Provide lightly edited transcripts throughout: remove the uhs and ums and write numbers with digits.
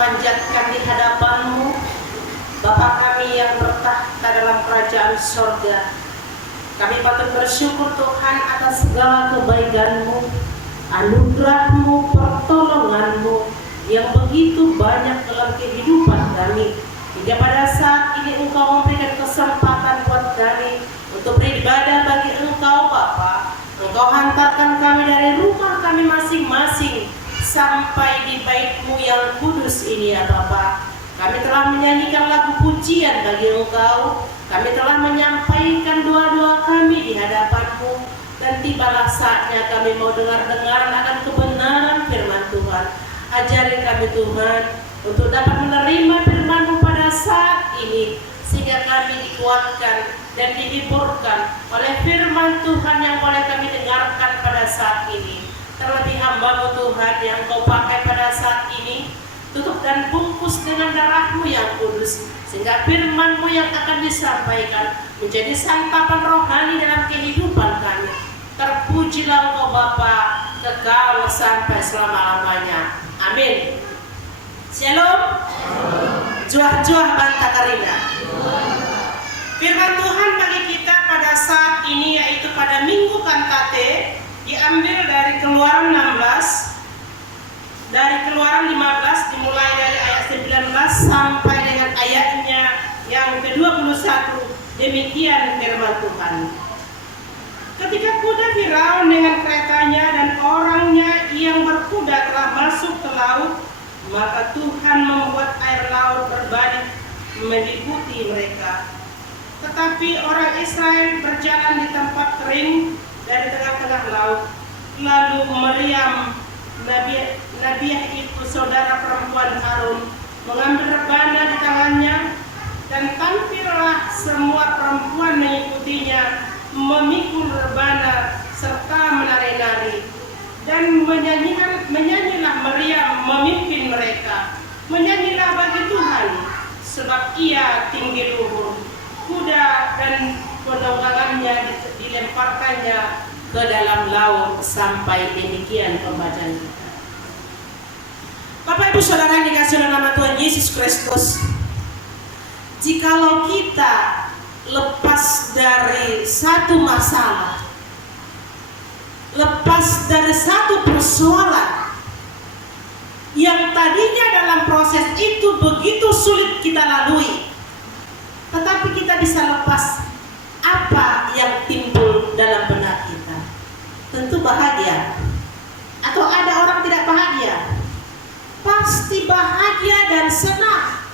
panjatkan di hadapan-Mu, Bapa kami yang bertahta dalam kerajaan sorga. Kami patut bersyukur Tuhan atas segala kebaikan-Mu, anugerah-Mu, pertolongan-Mu yang begitu banyak dalam kehidupan kami. Hingga pada saat ini Engkau memberikan kesempatan buat kami untuk beribadah bagi Engkau Bapa. Engkau hantarkan kami dari rumah kami masing-masing sampai di bait-Mu yang kudus ini ya Bapa. Kami telah menyanyikan lagu pujian bagi Engkau. Kami telah menyampaikan doa-doa kami di hadapan-Mu. Dan tibalah saatnya kami mau dengar-dengar akan kebenaran firman Tuhan. Ajari kami Tuhan untuk dapat menerima firman-Mu pada saat ini, sehingga kami dikuatkan dan dihiburkan oleh firman Tuhan yang boleh kami dengarkan pada saat ini. Terlebih hamba-Mu Tuhan yang Kau pakai pada saat ini, tutup dan bungkus dengan darah-Mu yang kudus, sehingga firman-Mu yang akan disampaikan menjadi santapan rohani dalam kehidupan kami. Terpujilah Engkau Bapa, kekal sampai selama-lamanya. Amin. Shalom. Juah-juah Banta Karina. Firman Tuhan bagi kita pada saat ini yaitu pada Minggu Kantate, diambil dari Keluaran 16, dari Keluaran 15, dimulai dari ayat 19 sampai dengan ayatnya yang ke-21. Demikian firman Tuhan. Ketika kuda Firaun dengan keretanya dan orangnya yang berkuda telah masuk ke laut, maka Tuhan membuat air laut berbalik meliputi mereka. Tetapi orang Israel berjalan di tempat kering dari tengah-tengah laut. Lalu Maryam, Nabiah itu saudara perempuan Harun, mengambil rebana di tangannya, dan tampillah semua perempuan mengikutinya, memikul rebana serta menari-nari. Dan menyanyilah Maryam memimpin mereka. Menyanyilah bagi Tuhan, sebab Ia tinggi luhur. Kuda dan penunggangannya dilemparkannya ke dalam laut. Sampai demikian pembacaan kita. Bapak Ibu Saudara yang dikasihi oleh nama Tuhan Yesus Kristus, jikalau kita lepas dari satu masalah, lepas dari satu persoalan yang tadinya dalam proses itu begitu sulit kita lalui, tetapi kita bisa lepas, apa yang timbul dalam benak kita? Tentu bahagia. Atau ada orang tidak bahagia? Pasti bahagia dan senang.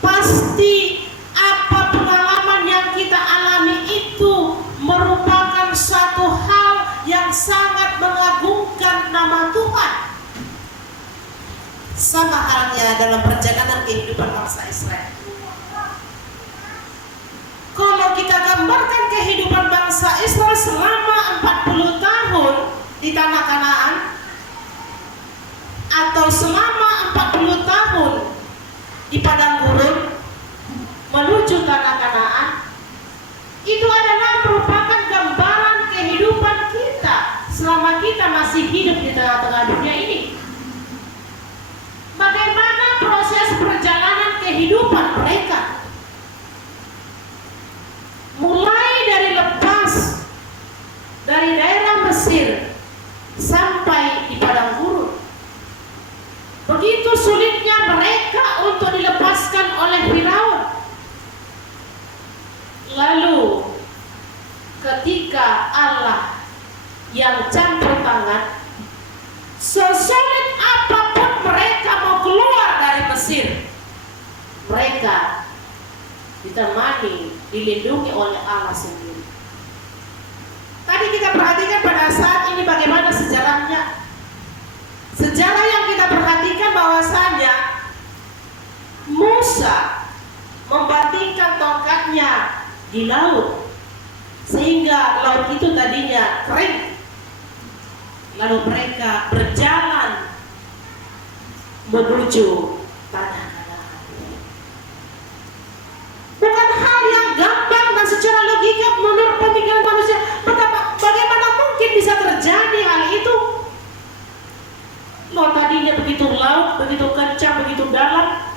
Pasti apa pengalaman yang kita alami itu merupakan suatu hal yang sangat mengagungkan nama Tuhan. Sama halnya dalam perjalanan kehidupan bangsa Israel. Kalau kita gambarkan kehidupan bangsa Israel selama 40 tahun di tanah Kanaan, atau selama 40 tahun di padang gurun menuju tanah Kanaan, itu adalah merupakan gambaran kehidupan kita selama kita masih hidup di tengah-tengah dunia ini. Bagaimana proses perjalanan kehidupan mereka? Mulai dari lepas dari daerah Mesir sampai di padang gurun. Begitu sulitnya mereka untuk dilepaskan oleh Firaun. Lalu ketika Allah yang campur tangan, sesulit apapun mereka mau keluar dari Mesir, mereka ditemani, dilindungi oleh Allah sendiri. Tadi kita perhatikan pada saat ini bagaimana sejarahnya. Sejarah yang kita perhatikan bahwasanya Musa membantingkan tongkatnya di laut, sehingga laut itu tadinya kering. Lalu mereka berjalan menuju tanah Kanaan. Bukan hal yang gampang dan secara logika menurut pemikiran manusia. Bagaimana mungkin bisa terjadi hal itu? Mau tadinya begitu laut, begitu kencang, begitu dalam,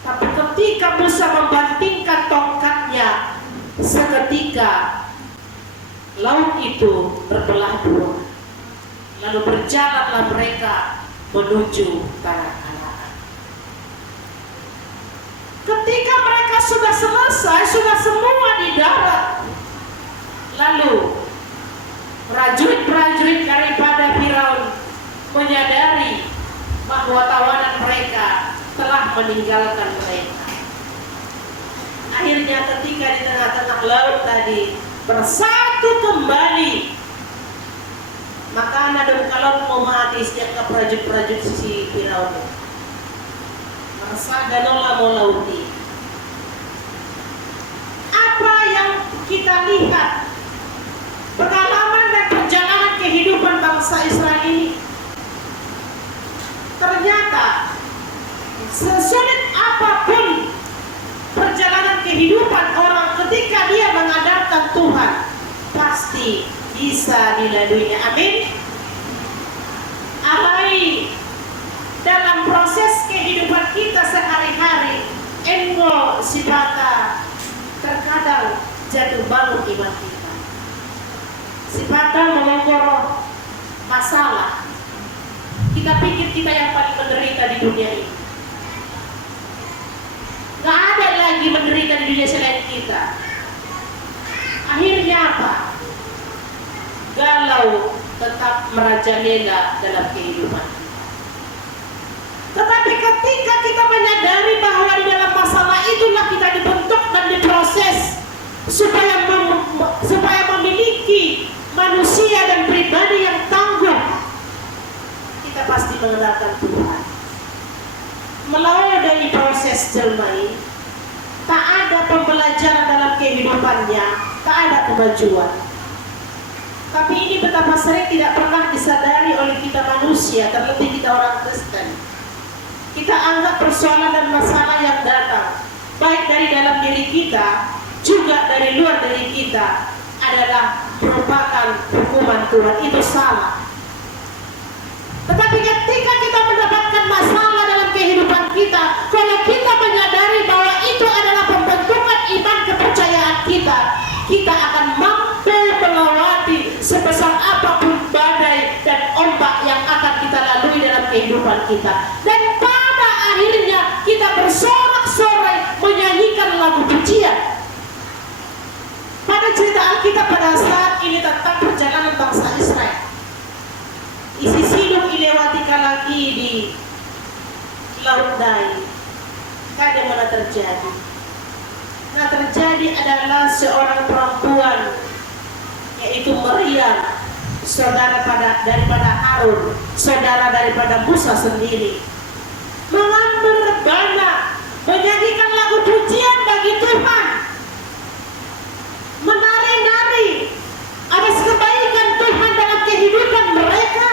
tapi ketika Musa membantingkan tongkatnya, seketika laut itu berbelah dua. Lalu berjalanlah mereka menuju tanah Kanaan. Ketika mereka sudah selesai, sudah semua di darat, lalu prajurit-prajurit daripada Firaun menyadari bahwa tawanan mereka telah meninggalkan mereka. Akhirnya ketika di tengah-tengah laut tadi bersatu kembali, maka Nadab kalau mau mati setiap prajurit-prajurit si Firaun merasa ganola mau lauti. Apa yang kita lihat pengalaman dan perjalanan kehidupan bangsa Israel ini, ternyata sesulit apapun perjalanan kehidupan orang, ketika dia mengandalkan Tuhan pasti bisa dilaluinya. Amin. Alai dalam proses kehidupan kita sehari-hari, engo sibata terkadang jatuh bangun iman kita, sibata melonggoro masalah. Kita pikir kita yang paling menderita di dunia ini. Gak ada lagi menderita di dunia selain kita. Akhirnya apa? Galau tetap merajalela dalam kehidupan kita. Tetapi ketika kita menyadari bahwa di dalam masalah itulah kita dibentuk dan diproses supaya memiliki manusia dan pribadi yang tangguh, kita pasti mengandalkan Tuhan. Melalui dari proses jelmai, tak ada pembelajaran dalam kehidupannya, tak ada kemajuan. Tapi ini betapa sering tidak pernah disadari oleh kita manusia, terlebih kita orang Kristen. Kita anggap persoalan dan masalah yang datang, baik dari dalam diri kita, juga dari luar diri kita, adalah merupakan hukuman Tuhan. Itu salah. Tetapi ketika kita mendapatkan masalah dalam kehidupan kita, kalau kita menyadari bahwa itu adalah pembentukan iman kepercayaan kita, kita akan mampu melewati sebesar apapun badai dan ombak yang akan kita lalui dalam kehidupan kita. Dan pada akhirnya kita bersorak-sorai menyanyikan lagu pujian. Pada cerita Alkitab pada saat ini tentang perjalanan bangsa Israel, isi sidung ilewati lagi di Laut Dai. Kada mana terjadi? Nah, terjadi adalah seorang perempuan, yaitu Maryam, saudara daripada Harun, saudara daripada Musa sendiri, mengambil rebana, menyanyikan lagu pujian bagi Tuhan, menari-nari atas kebaikan Tuhan dalam kehidupan mereka,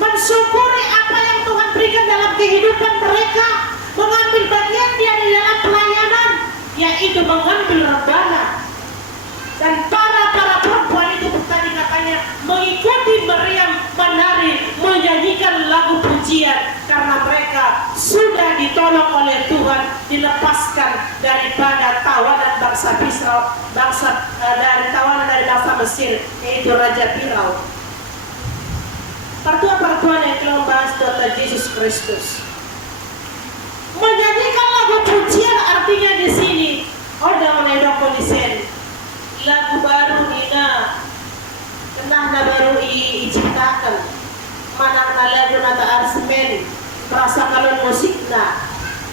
mensyukuri apa yang Tuhan berikan dalam kehidupan mereka, mengambil bagian dia di dalam pelayanan, yaitu mengambil rebana. Dan para perempuan itu tadi katanya mengikuti Maryam menari, menyanyikan lagu pujian, karena mereka sudah ditolong oleh Tuhan, dilepaskan daripada tawanan bangsa Israel, dari tawanan dari bangsa Mesir, yaitu Raja Firaun. Pertua-pertuan yang telah membahas Tuhan Yesus Kristus. Menyanyikan lagu pujian artinya di sini, udah menedok konisen lagu baru ina, kenah na baru diciptakan, mana na lagu nata arsmen, merasa kalon musik na,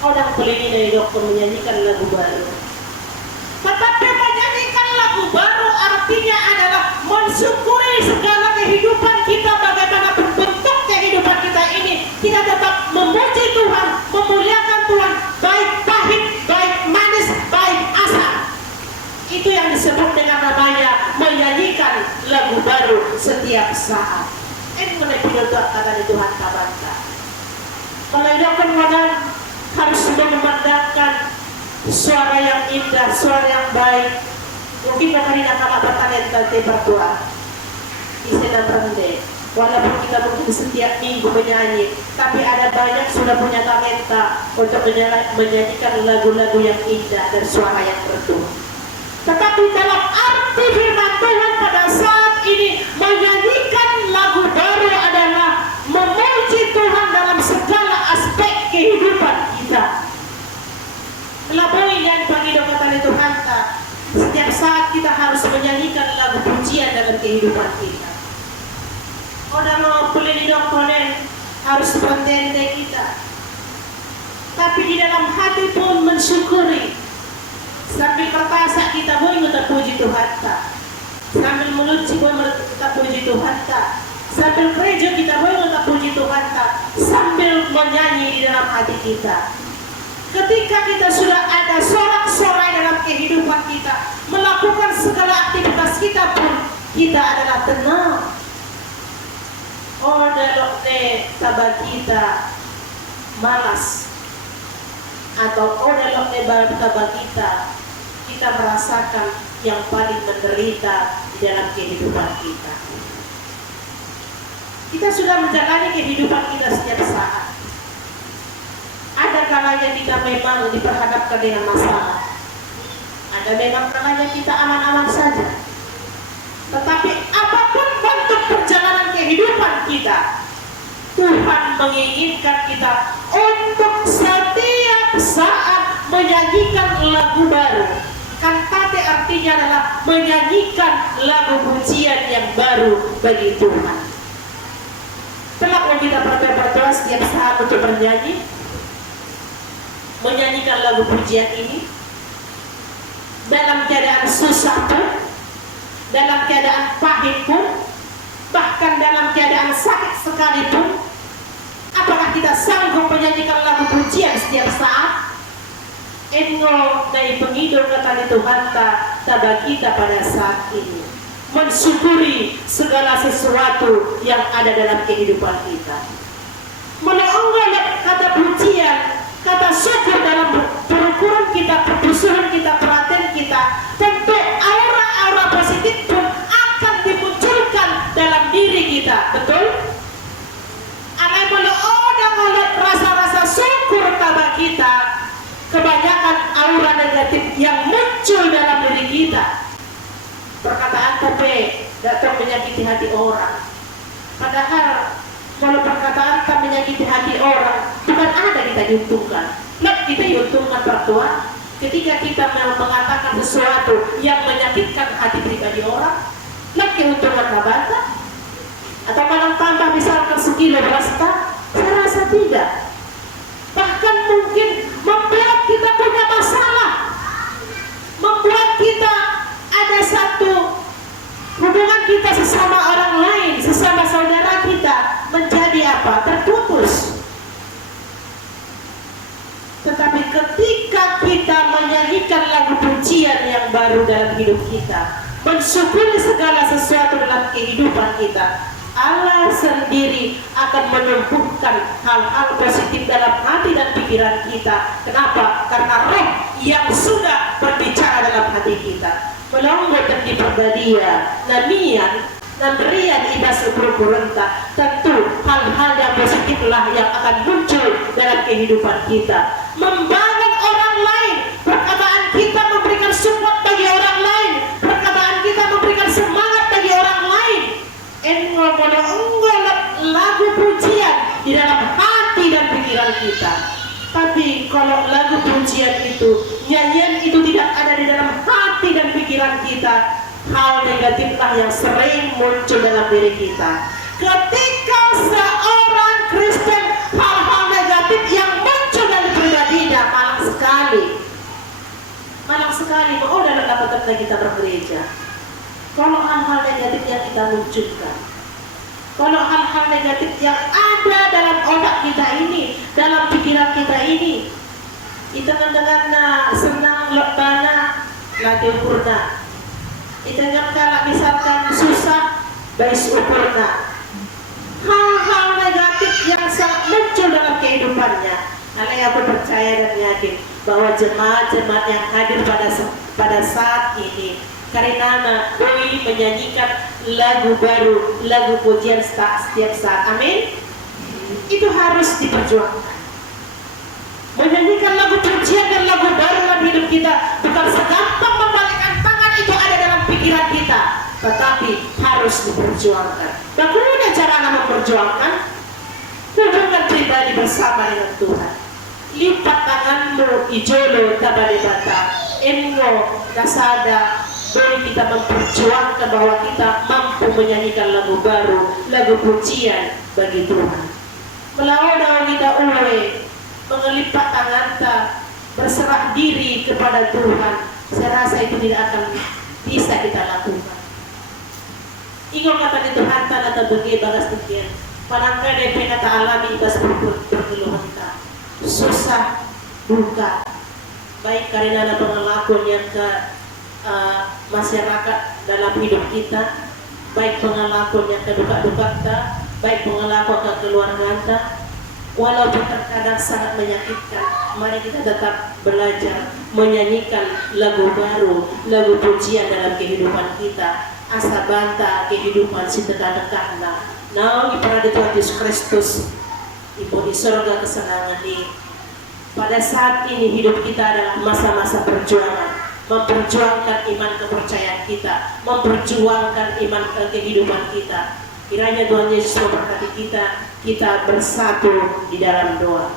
udah boleh menedok menyanyikan lagu baru. Tetapi menyanyikan lagu baru artinya adalah mensyukuri segala kehidupan kita, bagaimanapun bentuk kehidupan kita ini, kita tetap memuji Tuhan, memuliakan Tuhan, baik pahit, baik manis, baik asam. Itu yang disebut dengan namanya menyanyikan lagu baru setiap saat. Ini menepil kata Tuhan kabanta. Menanyakan mana harus memandangkan suara yang indah, suara yang baik. Mungkin bakal tidak kalah bertanya tentang berdoa. Istilah rendah. Walaupun kita mungkin setiap minggu menyanyi, tapi ada banyak sudah punya talenta untuk menyanyikan lagu-lagu yang indah dan suara yang merdu. Tetapi dalam arti firman Tuhan pada saat ini, menyanyikan lagu baru adalah memuji Tuhan dalam segala aspek kehidupan kita. Melabui dan panggilan kata Tuhan, setiap saat kita harus menyanyikan lagu pujian dalam kehidupan kita. Orang mau boleh didoktoren harus pendente kita, tapi di dalam hati pun mensyukuri. Sambil perkasa kita boleh terpuji Tuhan, sambil mulut kita boleh terpuji Tuhan, sambil gereja kita boleh terpuji Tuhan, sambil menyanyi di dalam hati kita. Ketika kita sudah ada sorak-sorai dalam kehidupan kita, melakukan segala aktivitas kita pun, kita adalah tenang. Oh, delok tabah kita malas, atau oh delok tabah kita merasakan yang paling menderita di dalam kehidupan kita. Kita sudah menjalani kehidupan kita setiap saat. Ada kalanya kita memang diperhadapkan dengan masalah. Ada memang kalanya kita aman-aman saja. Tetapi apapun bentuk perjalanan kehidupan kita, Tuhan menginginkan kita untuk setiap saat menyanyikan lagu baru. Kantate artinya adalah menyanyikan lagu pujian yang baru bagi Tuhan. Kenapa kita berdoa setiap saat untuk bernyanyi? Menyanyikan lagu pujian ini dalam keadaan susah pun, dalam keadaan pahit pun, bahkan dalam keadaan sakit sekalipun. Apakah kita sanggup menyanyikan lagu pujian setiap saat? Engo dari penghidup kata Tuhan tabah kita pada saat ini, mensyukuri segala sesuatu yang ada dalam kehidupan kita. Menonggol kata pujian, kata syukur dalam perukuran kita, perbusuhan kita, perhatian kita, tentu aura-aura positif pun akan dimunculkan dalam diri kita, betul? Akan menolak rasa-rasa syukur tabah kita, kebanyakan aura negatif yang muncul dalam diri kita. Perkataan tope datang menyakiti hati orang, padahal kalau perkataan tak menyakiti hati orang, bukan ada kita diuntungkan. Nah, kita diuntungkan pertua ketika kita mengatakan sesuatu yang menyakitkan hati pribadi orang. Nah, keuntungan nabata atau kadang tambah misalkan sekilo beras, saya rasa tidak. Bahkan mungkin membuat kita punya masalah, membuat kita ada satu hubungan kita sesama orang lain, sesama saudara kita menjadi apa? Terputus. Tetapi ketika kita menyanyikan lagu pujian yang baru dalam hidup kita, mensyukuri segala sesuatu dalam kehidupan kita, Allah sendiri akan menumbuhkan hal-hal positif dalam hati dan pikiran kita. Kenapa? Karena roh yang sudah berbicara dalam hati kita. Melonggot dan diperbadia, namian, namberian ibas ukur-ukurenta. Tentu hal-hal yang positiflah yang akan muncul dalam kehidupan kita. Membangun orang lain, perkataan kita memberikan support bagi orang lain, perkataan kita memberikan semangat bagi orang lain. Enggol lagu pujian di dalam hati dan pikiran kita. Tapi kalau lagu pujian itu, nyanyian itu tidak ada di dalam hati dan pikiran kita, hal negatiflah yang sering muncul dalam diri kita. Ketika seorang Kristen, hal-hal negatif yang muncul dari pribadinya malang sekali. Oh, dalam dapat kita bergereja. Kalau hal-hal negatif yang kita munculkan, kalau hal-hal negatif yang ada dalam otak kita ini, dalam pikiran kita ini, itu dengan senang lebana lagi ukurna. Itu dengan kalau misalkan susah, baik ukurna. Hal-hal negatif yang sangat muncul dalam kehidupannya. Karena aku percaya dan yakin bahwa jemaat-jemaat yang hadir pada saat ini karena Boy menyanyikan lagu baru, lagu pujian setiap saat. Amin. Itu harus diperjuangkan. Menyanyikan lagu pujian dan lagu baru dalam hidup kita bukan segampang membalikkan tangan itu ada dalam pikiran kita, tetapi harus diperjuangkan. Bagaimana cara memperjuangkan? Hubungan pribadi bersama dengan Tuhan. Lipat tanganmu, ijolo tabalibata, engo nasada. Boleh kita memperjuangkan bahwa kita mampu menyanyikan lagu baru, lagu pujian bagi Tuhan. Melawan kita uwe, mengelipat tangan kita, berserah diri kepada Tuhan. Saya rasa itu tidak akan bisa kita lakukan. Ingat kata di Tuhan tanah terbagi bagas tekian. Palangka DP kata alami ibas berkeluhan kita. Susah, duka, baik karena pengakuan yang ke masyarakat dalam hidup kita, baik pengakuan yang ke duka-duka kita, baik pengakuan ke keluarga kita. Walaupun terkadang sangat menyakitkan, mari kita tetap belajar menyanyikan lagu baru, lagu pujian dalam kehidupan kita. Asa banta kehidupan si dekat-dekat naungi pada Tuhan Yesus Kristus, Ibu di surga kesenangan ini. Pada saat ini hidup kita adalah masa-masa perjuangan, memperjuangkan iman kepercayaan kita, memperjuangkan iman kehidupan kita. Kiranya Tuhan Yesus memberkati kita bersatu di dalam doa.